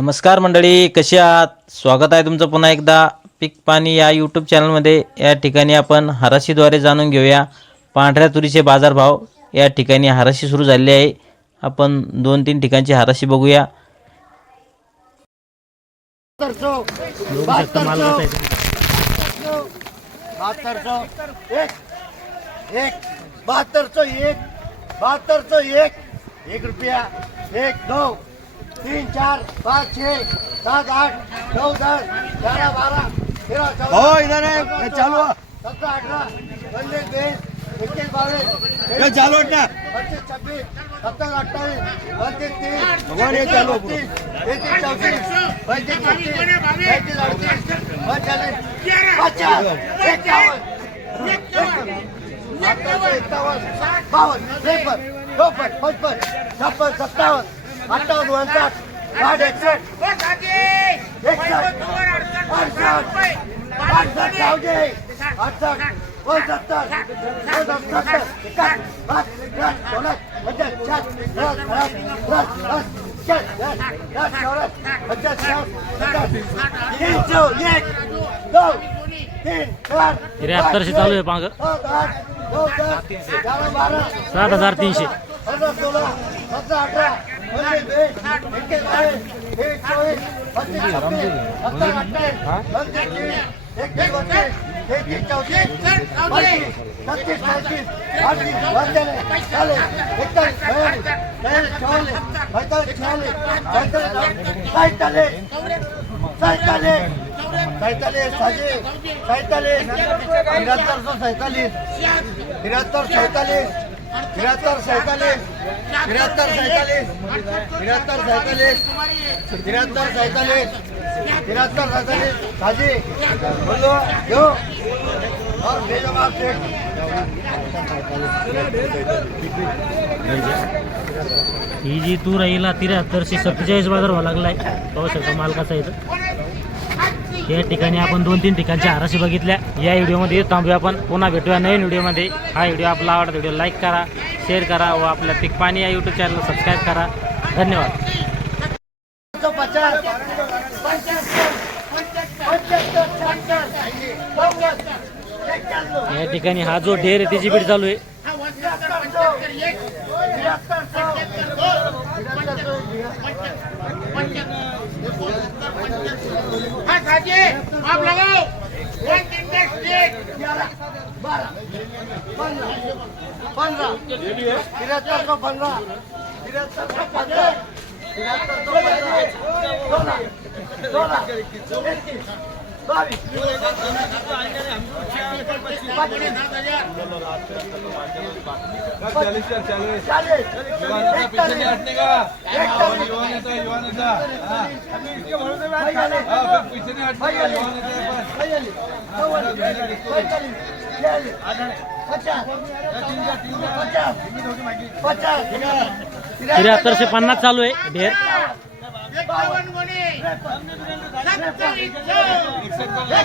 नमस्कार मंडळी कशी आहात? स्वागत आहे तुमचं पुन्हा एकदा पीक पाणी या यूट्यूब चॅनलमध्ये या ठिकाणी आपण हराशीद्वारे जाणून घेऊया. पांढऱ्या तुरीचे बाजारभाव या ठिकाणी हराशी सुरू झालेली आहे. आपण दोन तीन ठिकाणची हराशी बघूया. बहात्तरचं एक बहात्तरचं एक एक एक रुपया एक दो तीन चार पाच छः सात आठ नऊ दस ग्यारह बारह तेरह चौदह हो इधर है ये चालू है। सत्रह अठारह उन्नीस बीस इक्कीस बाईस ये चालू ना पच्चीस छब्बीस सत्तर अट्ठाईस उनतीस तीस भगवान ये चालू है। इकतीस चौतीस पैंतीस छत्तीस पैंतीस अड़तीस उनचालीस पचास इक्यावन एकावन्न बावन्न त्रेपन्न चौपन्न पचपन्न छप्पन सत्तावन्न अठ्ठावन्न उनसाठ साठ एकसष्ट एकसष्ट अडसष्ट सावजे अडसष्ट पंच्याहत्तर पंच्याहत्तर एकाहत्तर पाच दस सोळा पंचाळीस चार दस दस दस दस दस दस साठ तीन चौ एक तीन चार त्र्याहत्तरशे चालू आहे पांग. सात सात हजार तीनशे. पंधरा सोळा सतरा अठरा. उन्नीस वीस एकवीस बावीस तेवीस चोवीस पस्तीस छत्तीस सत्तर अठ्ठावीस उनतीस तीस एकतीस बत्तीस तेहतीस चौतीस पस्तीस छत्तीस सैंतीस अडतीस पंचाळीस चाळीस एकतालीस बयालीस तेवीस चौवालीस पैंतालीस छियालीस पैंतालीस सैतालीस सैतालीस सैतालीस साजे सैतालीस तिहत्तर सौ सैतालीस तिहत्तर सैतालीस तिहत्तर सैतालीस. तिहत्तर सैतालीस. तिहत्तर सैतालीस. तिहत्तर सैतालीस. तिहत्तर सैतालीस. साजी बोलो यो और भेजो आप ही जी तूर आहे हिला सत्तेचाळीस बाजार व्हावा लागलाय. पाहू शकता मालकाचा इथं. या ठिकाणी आपण दोन तीन ठिकाणच्या आराशी बघितल्या. या व्हिडिओमध्ये थांबूया आपण. पुन्हा भेटूया नवीन व्हिडिओमध्ये. हा व्हिडिओ आपला आवडता व्हिडिओ लाईक करा शेअर करा व आपल्या पिक पाणी या यूट्यूब चॅनलला सबस्क्राईब करा. धन्यवाद. या ठिकाणी हा जो ढेर आहे त्याची बीट चालू आहे. आप लगाओ. वन इंडेक्स पंद्रह तिहत्तर सौ पंद्रह तिहत्तर पंद्रह तिहत्तर पंद्रह सोलह सोलह इक्कीस बाईस त्र्याहत्तरशे पन्नास चालू आहे ढेर. एकावन्न गुणे सत्तर मामरा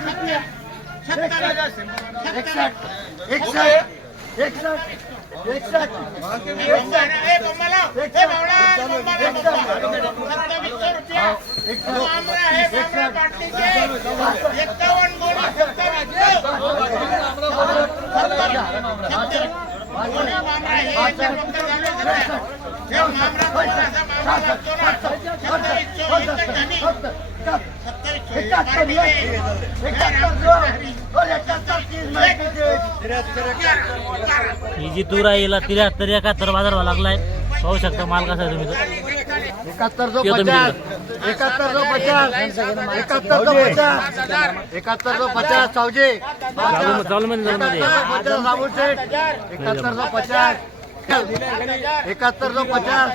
મામરા हे जी तूर आहे हिला त्र्याहत्तर एकाहत्तर बाजार व्हावा लागलाय. पाहू शकता मालकाचा तुम्ही तो. एकाहत्तर येतो मी पचास. एकाहत्तर सौ पचास. एकाहत्तर सौ पचास. एकाहत्तर सौ पचास सावजी. चालू चालू मध्ये चालू मध्ये पचास सेठ एकाहत्तर सौ पचास. एकाहत्तर सौ पचास.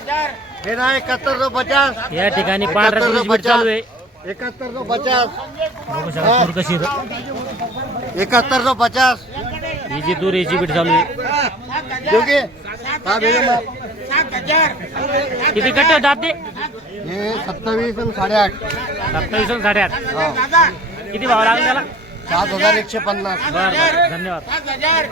हे ना एकाहत्तर सौ पचास. या ठिकाणी तुरीची बीट चालू आहे. एकाहत्तर सौ पचास. तूर कशी. एकाहत्तर सौ पचास. ही जी तूर याची बीट चालू आहे. हा भेजो किती कट्टे होते आपले हे सत्तावीस आणि साडेआठ. सत्तावीस आणि साडेआठ. किती भाव लागला त्याला? सात हजार एकशे पन्नास. बरं बरं धन्यवाद. सात हजार.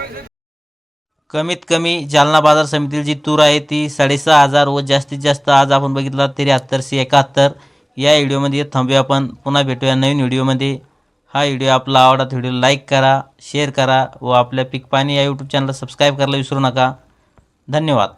कमीत कमी जालना बाजार समितीची जी तूर आहे ती साडेसहा हजार व जास्तीत जास्त आज आपण बघितला त्र्याहत्तरशे एकाहत्तर. या व्हिडिओमध्ये थांबूया आपण. पुन्हा भेटूया नवीन व्हिडिओमध्ये. हा व्हिडिओ आपला आवडत व्हिडिओ लाईक करा शेअर करा व आपल्या पीक पाणी या यूट्यूब चॅनलला सबस्क्राईब करायला विसरू नका. धन्यवाद.